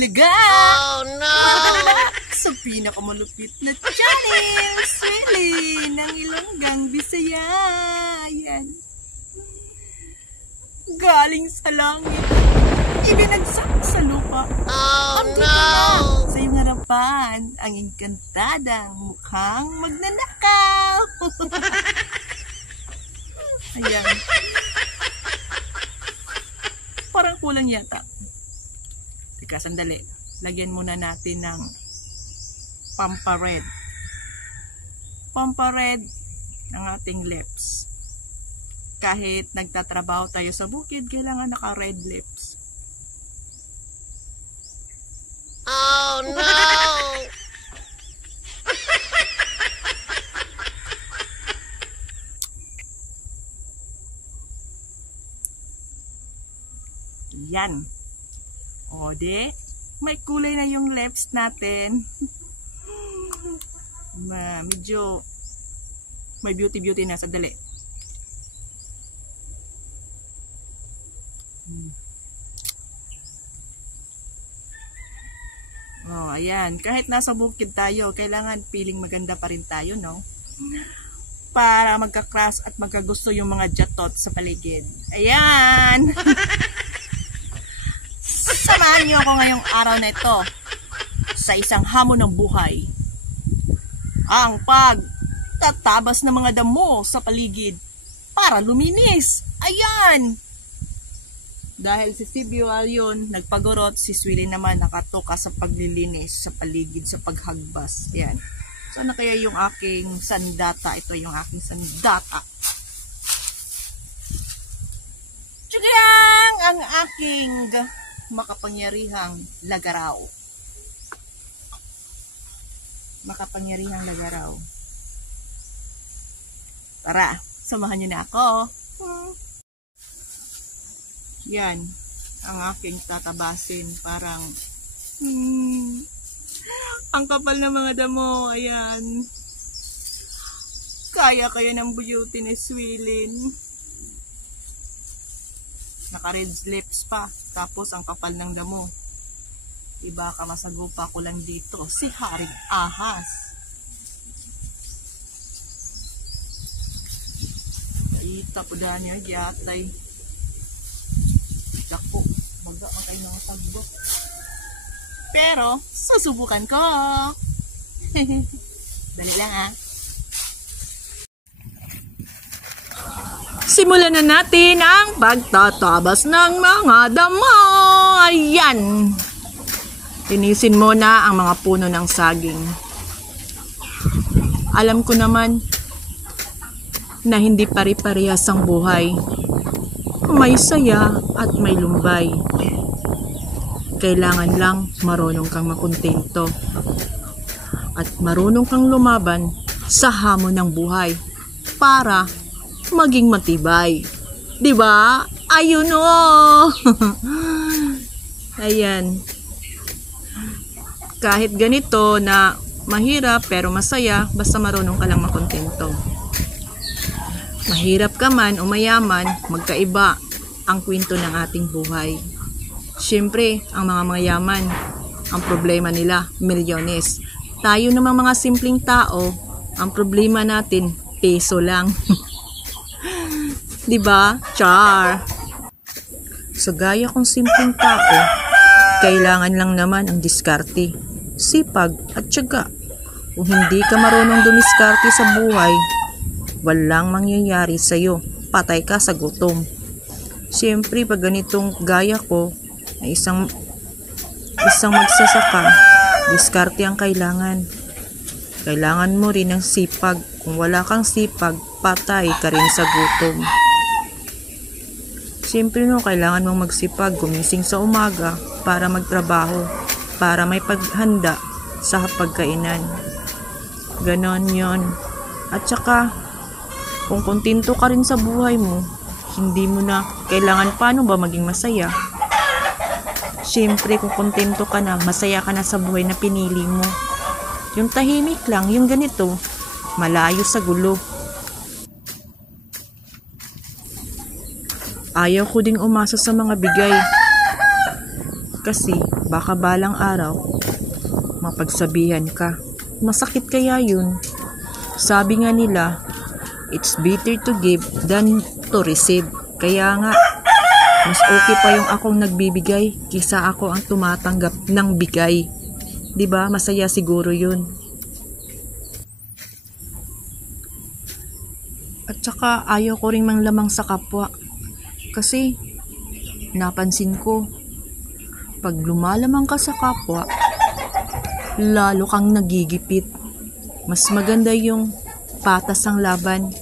bulaga. Oh no! Sa pinakamalupit na channel, Swilin ng Ilonggang Bisaya. Ayan. Galing sa langit, ibinagsak sa lupa. Oh Andito no! na sa iyong harapan ang engkantadang mukhang magnanakaw. Ayan. Parang kulang yata. Teka, sandali. Lagyan muna natin ng pampared. Pampared ng ating lips. Kahit nagtatrabaho tayo sa bukid, kailangan naka-red lips. Oh no! Yan. O, may kulay na yung lips natin. Medyo may beauty na. Sandali. Oh, ayan. Kahit nasa bukid tayo, kailangan feeling maganda pa rin tayo, no? Para magka-crush at magkagusto yung mga jatot sa paligid. Ayan! Samahan niyo ako ngayong araw na ito sa isang hamon ng buhay. Ang pagtatabas ng mga damo sa paligid para luminis. Ayan! Dahil si Sibiwal yun, nagpagurot, si Swilin naman nakatoka sa paglilinis sa paligid, sa paghagbas. Ayan. So, ano kaya yung aking sandata? Ito yung aking sandata. Tsugyang! Ang aking makapangyarihang lagaraw. Makapangyarihang lagaraw. Tara, samahan niyo na ako. Yan, ang aking tatabasin. Parang, ang kapal na mga damo. Ayan. Kaya ng beauty ni Swilin. Naka-red lips pa. Tapos ang kapal ng damo. Iba ka masagupa ko lang dito. Si Haring Ahas. Ita po dahil niya gyatay. Dako, mag-a kayo ng sagbot. Pero, susubukan ko. Dali lang ah. Simulan na natin ang pagtatabas ng mga damo. Ayan. Linisin muna ang mga puno ng saging. Alam ko naman na hindi pari-parehas ang buhay. May saya at may lumbay. Kailangan lang marunong kang makontento at marunong kang lumaban sa hamon ng buhay para maging matibay. 'Di ba? Ayun oh. Ayan. Kahit ganito na mahirap pero masaya, basta marunong ka lang makontento. Mahirap ka man o mayaman, magkaiba ang kwento ng ating buhay. Siyempre, ang mga mayaman, ang problema nila, milyones. Tayo namang mga simpleng tao, ang problema natin, peso lang. Diba? Char! So, gaya kong simpleng tao, kailangan lang naman ang diskarte, sipag at tiyaga. Kung hindi ka marunong dumiskarte sa buhay, walang mangyayari sa'yo. Patay ka sa gutom. Siyempre, pag ganitong gaya ko, na isang magsasaka, diskarte ang kailangan. Kailangan mo rin ng sipag. Kung wala kang sipag, patay ka rin sa gutom. Siyempre no, kailangan mong magsipag, gumising sa umaga para magtrabaho, para may paghanda sa pagkainan. Ganon yon. At saka, kung kontento ka rin sa buhay mo, hindi mo na kailangan paano ba maging masaya. Siyempre, kung kontento ka na, masaya ka na sa buhay na pinili mo. Yung tahimik lang, yung ganito, malayo sa gulo. Ayaw ko ding umasa sa mga bigay. Kasi baka balang araw, mapagsabihan ka. Masakit kaya yun? Sabi nga nila, it's better to give than to receive. Kaya nga, mas okay pa yung akong nagbibigay kisa ako ang tumatanggap ng bigay. 'Di ba? Masaya siguro yun. At saka ayaw ko ring manglamang sa kapwa. Kasi napansin ko, pag lumalamang ka sa kapwa, lalo kang nagigipit. Mas maganda yung patas ang laban,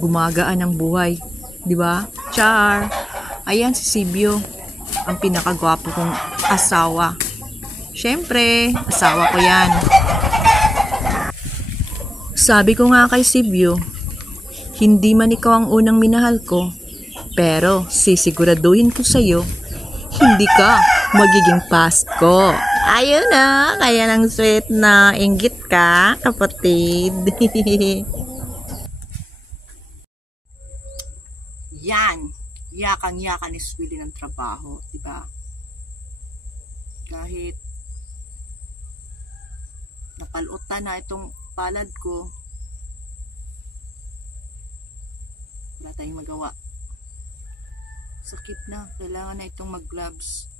gumagaan ang buhay. 'Di ba? Char! Ayan si Sibyo, ang pinakagwapo kong asawa. Siyempre, asawa ko yan. Sabi ko nga kay Sibyo, hindi man ikaw ang unang minahal ko, pero sisiguraduhin ko sa'yo, hindi ka magiging past ko. Ayun na, kaya ng sweet na inggit ka, kapatid. Yan. Yakang-yakan ni Swilly ng trabaho, diba? Kahit napalutan na itong palad ko, wala tayong magawa. Sakit na, kailangan na itong mag-gloves.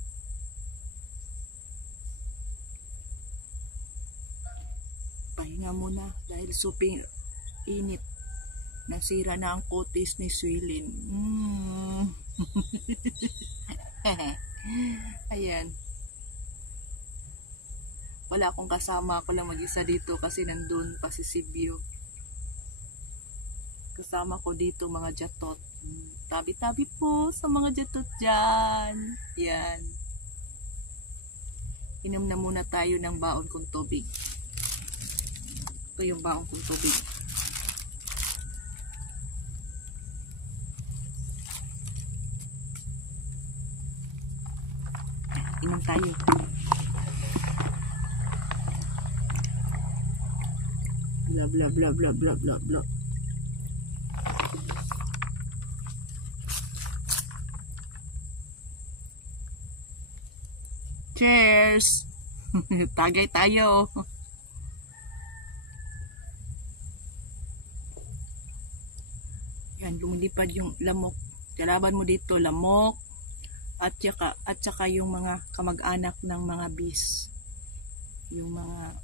Pahinga muna dahil suping init. Nasira na ang kutis ni Swilin. Ayan. Wala akong kasama. Ako lang mag-isa dito kasi nandun pa si Sibyo. Kasama ko dito mga jatot. Tabi-tabi po sa mga jatot dyan. Yan. Inom na muna tayo ng baon kong tubig. Ito yung baon kong tubig. Inom tayo. Bla bla bla bla bla bla bla. Cheers! Tagay tayo. Yan, lumilipad yung lamok. Kalaban mo dito, lamok. At saka yung mga kamag-anak ng mga bees. Yung mga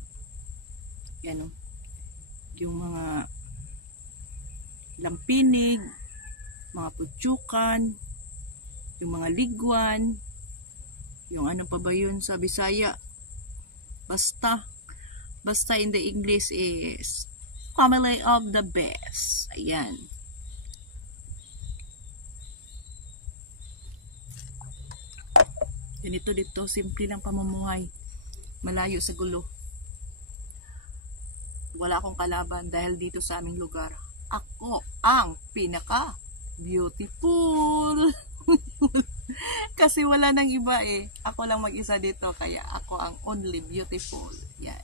yan, yung mga lampinig, mga putsukan, yung mga ligwan, yung ano pa ba yun sa Bisaya? Basta in the English is family of the best. Ayan. Ganito dito, simple lang pamumuhay. Malayo sa gulo. Wala akong kalaban dahil dito sa aming lugar, ako ang pinaka beautiful. Kasi wala nang iba eh. Ako lang mag-isa dito, kaya ako ang only beautiful. Yan.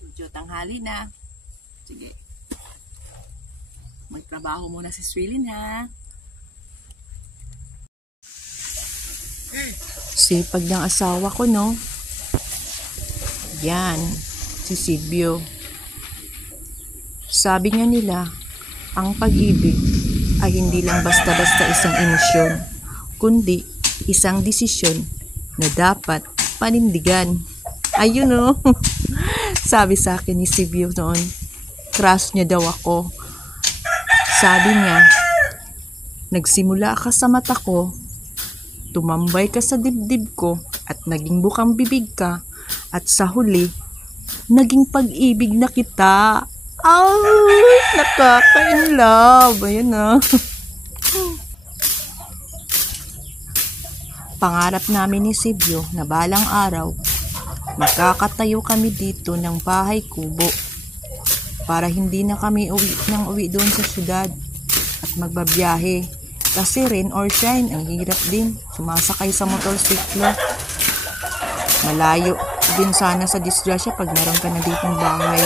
Medyo tanghali na. Sige. Magtrabaho muna si Swilin ha. Sipag ng asawa ko, no? Yan, si Sibyo. Sabi nga nila, ang pag-ibig ay hindi lang basta-basta isang emosyon, kundi isang desisyon na dapat panindigan. Ayun, no? Sabi sa akin ni Sibyo noon, crush niya daw ako. Sabi niya, nagsimula ka sa mata ko, tumambay ka sa dibdib ko at naging bukang bibig ka at sa huli naging pag-ibig na kita. Nakaka-inlove. Ayan na. Pangarap namin ni Sibyo na balang araw magkakatayo kami dito ng bahay kubo para hindi na kami uwi doon sa syudad at magbabiyahe. Kasi rain or shine, ang hirap din. Sumasakay sa motorsiklo. Malayo din sana sa disgrasya pag meron ka na ditong bahay.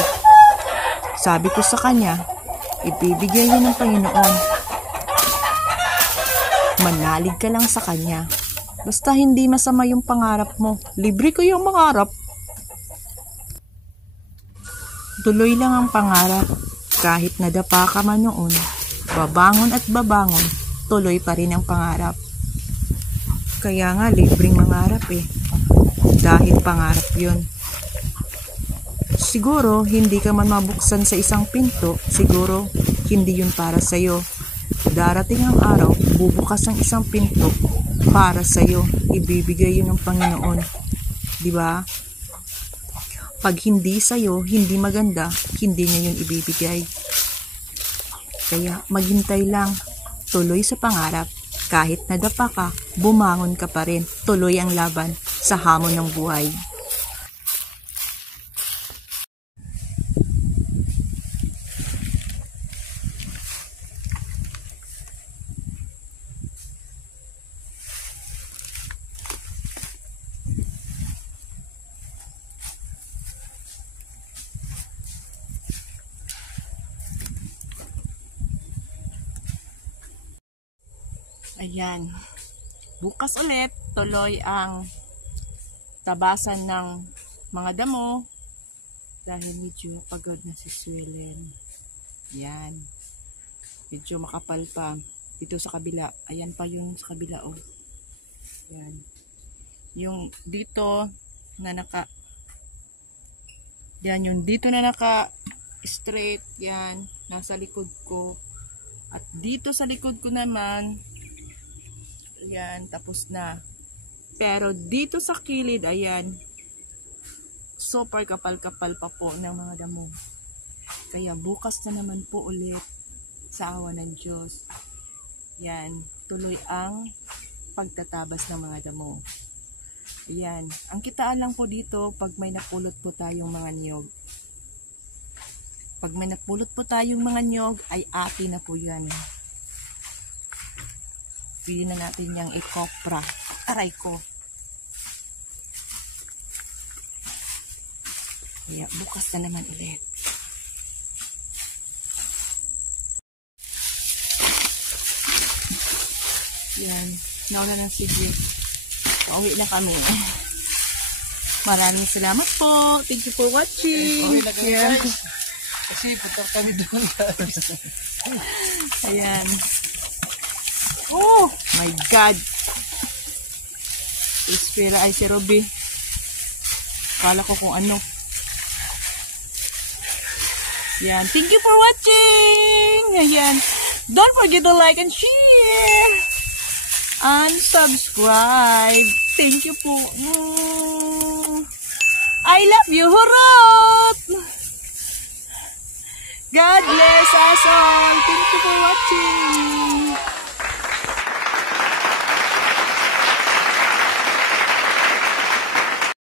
Sabi ko sa kanya, ibibigay yun ng Panginoon. Manalig ka lang sa kanya. Basta hindi masama yung pangarap mo. Libre ko yung mangarap. Tuloy lang ang pangarap. Kahit nadapa ka man noon, babangon at babangon, tuloy pa rin ang pangarap. Kaya nga libreng mangarap eh. Dahil pangarap yun. Siguro hindi ka man mabuksan sa isang pinto, siguro hindi yun para sa'yo. Darating ang araw, bubukas ang isang pinto para sa'yo. Ibibigay yun ng Panginoon. Diba? Pag hindi sa'yo, hindi maganda, hindi niya yun ibibigay. Kaya maghintay lang, tuloy sa pangarap. Kahit nadapa ka, bumangon ka pa rin. Tuloy ang laban sa hamon ng buhay. Ayan. Bukas ulit, tuloy ang tabasan ng mga damo dahil medyo pagod na si Swellen. Ayan. Medyo makapal pa. Dito sa kabila. Ayan pa yung sa kabila, oh. Ayan. Yung dito na yan, yung dito na straight. Yan. Nasa likod ko. At dito sa likod ko naman, ayan, tapos na. Pero dito sa kilid, ayan, super kapal-kapal pa po ng mga damo. Kaya bukas na naman po ulit sa awa ng Diyos. Yan, tuloy ang pagtatabas ng mga damo. Ayan, ang kitaan lang po dito pag may napulot po tayong mga niyog. Pag may napulot po tayong mga niyog, ay ati na po yan. Pili na natin yung ikopra. Aray ko. Kaya bukas na naman ulit. Yan. Nauna ng sige. Pauwi na kami. Maraming salamat po. Thank you for watching. Pauwi na kami, guys. Kasi punta kami doon. Ayan. Oh my God. Espera ay si Robby. Kala ko kung ano. Yan. Thank you for watching. Ayan. Don't forget to like and share. And subscribe. Thank you po. I love you. Hurot! God bless us all. Thank you for watching.